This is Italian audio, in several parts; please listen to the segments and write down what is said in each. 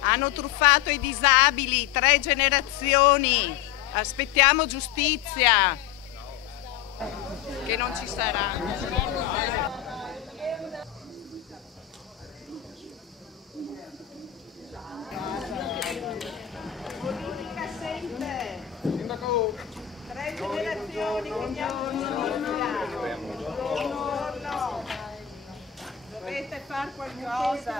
Hanno truffato i disabili, 3 generazioni. Aspettiamo giustizia, che non ci sarà. Sindaco! 3 generazioni che diamo giustizia. Buongiorno. Dovete fare qualcosa,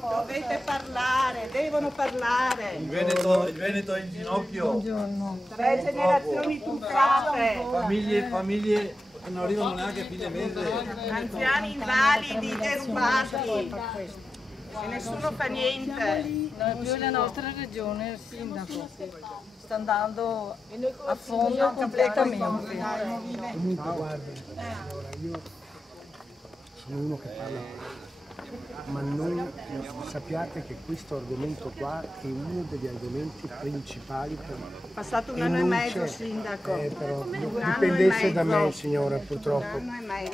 dovete parlare, devono parlare. Il Veneto è in ginocchio. Buongiorno. 3 generazioni truffate. Famiglie che non arrivano neanche a fine mese. Anziani invalidi, derubati. E nessuno fa niente. Non è più la nostra regione, il sindaco. Sta andando a fondo completamente. Comunque guardi, allora io sono uno che parla, ma non sappiate che questo argomento qua è uno degli argomenti principali per me. È passato 1 anno e mezzo, sindaco. Però dipendesse da me, signora, purtroppo.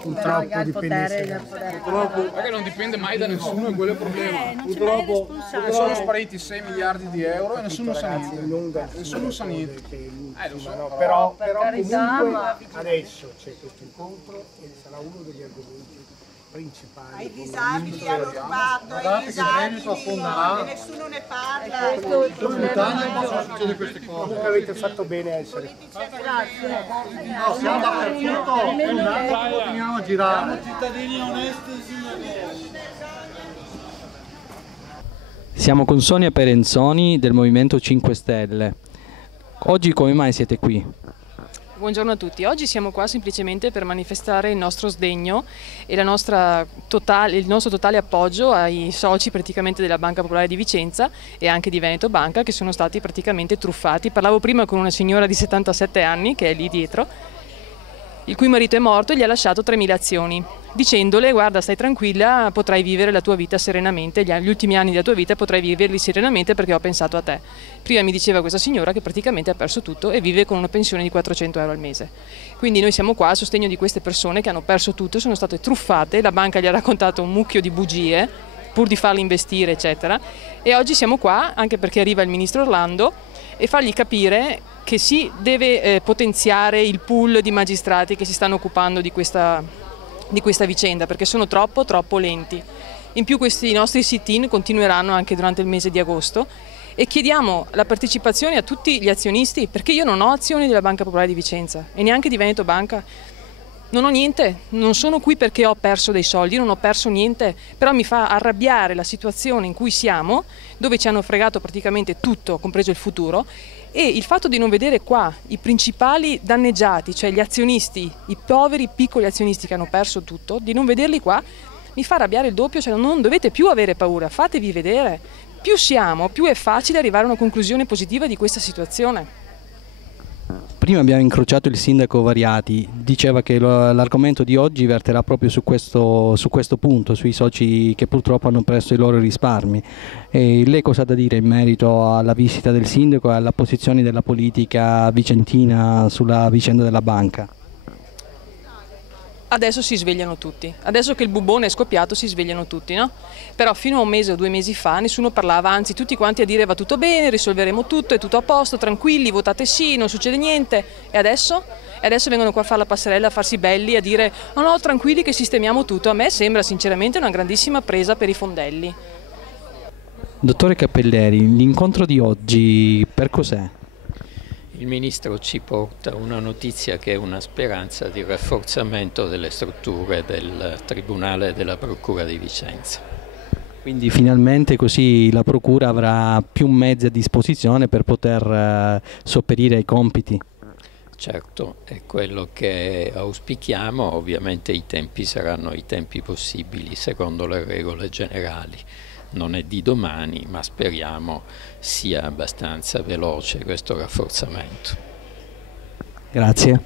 Purtroppo dipendesse da me. Purtroppo, perché non dipende mai da nessuno, è quello il problema. Purtroppo sono spariti 6 miliardi di euro e nessuno sa niente. Nessuno sa niente. Lo so, Però comunque adesso c'è questo incontro e sarà uno degli argomenti principali. Ai disabili hanno rubato, ai disabili, e nessuno ne parla. In Italia succede queste cose. Comunque avete fatto bene a essere qui. No, siamo dappertutto, è un attimo che continuiamo a girare. Siamo cittadini onesti, Siamo con Sonia Perenzoni del Movimento 5 Stelle. Oggi come mai siete qui? Buongiorno a tutti, oggi siamo qua semplicemente per manifestare il nostro sdegno e il nostro totale appoggio ai soci praticamente della Banca Popolare di Vicenza e anche di Veneto Banca, che sono stati praticamente truffati. Parlavo prima con una signora di 77 anni che è lì dietro, il cui marito è morto e gli ha lasciato 3.000 azioni, dicendole: guarda, stai tranquilla, potrai vivere la tua vita serenamente, gli ultimi anni della tua vita potrai viverli serenamente perché ho pensato a te. Prima mi diceva questa signora che praticamente ha perso tutto e vive con una pensione di 400 euro al mese. Quindi noi siamo qua a sostegno di queste persone che hanno perso tutto, sono state truffate, la banca gli ha raccontato un mucchio di bugie pur di farli investire eccetera, e oggi siamo qua anche perché arriva il ministro Orlando e fargli capire che si deve potenziare il pool di magistrati che si stanno occupando di questa vicenda, perché sono troppo lenti. In più questi nostri sit-in continueranno anche durante il mese di agosto e chiediamo la partecipazione a tutti gli azionisti, perché io non ho azioni della Banca Popolare di Vicenza e neanche di Veneto Banca. Non ho niente, non sono qui perché ho perso dei soldi, non ho perso niente, però mi fa arrabbiare la situazione in cui siamo, dove ci hanno fregato praticamente tutto, compreso il futuro, e il fatto di non vedere qua i principali danneggiati, cioè gli azionisti, i poveri piccoli azionisti che hanno perso tutto, di non vederli qua mi fa arrabbiare il doppio, cioè non dovete più avere paura, fatevi vedere. Più siamo, più è facile arrivare a una conclusione positiva di questa situazione. Prima abbiamo incrociato il sindaco Variati, diceva che l'argomento di oggi verterà proprio su questo punto, sui soci che purtroppo hanno perso i loro risparmi. E lei cosa ha da dire in merito alla visita del sindaco e alla posizione della politica vicentina sulla vicenda della banca? Adesso si svegliano tutti, adesso che il bubbone è scoppiato si svegliano tutti, no? Però fino a 1 mese o 2 mesi fa nessuno parlava, anzi tutti quanti a dire va tutto bene, risolveremo tutto, è tutto a posto, tranquilli, votate sì, non succede niente. E adesso? E adesso vengono qua a fare la passerella, a farsi belli, a dire no no, tranquilli che sistemiamo tutto. A me sembra sinceramente una grandissima presa per i fondelli. Dottore Cappelleri, l'incontro di oggi per cos'è? Il Ministro ci porta una notizia che è una speranza di rafforzamento delle strutture del Tribunale e della Procura di Vicenza. Quindi finalmente così la Procura avrà più mezzi a disposizione per poter sopperire ai compiti? Certo, è quello che auspichiamo, ovviamente i tempi saranno i tempi possibili secondo le regole generali. Non è di domani, ma speriamo sia abbastanza veloce questo rafforzamento. Grazie.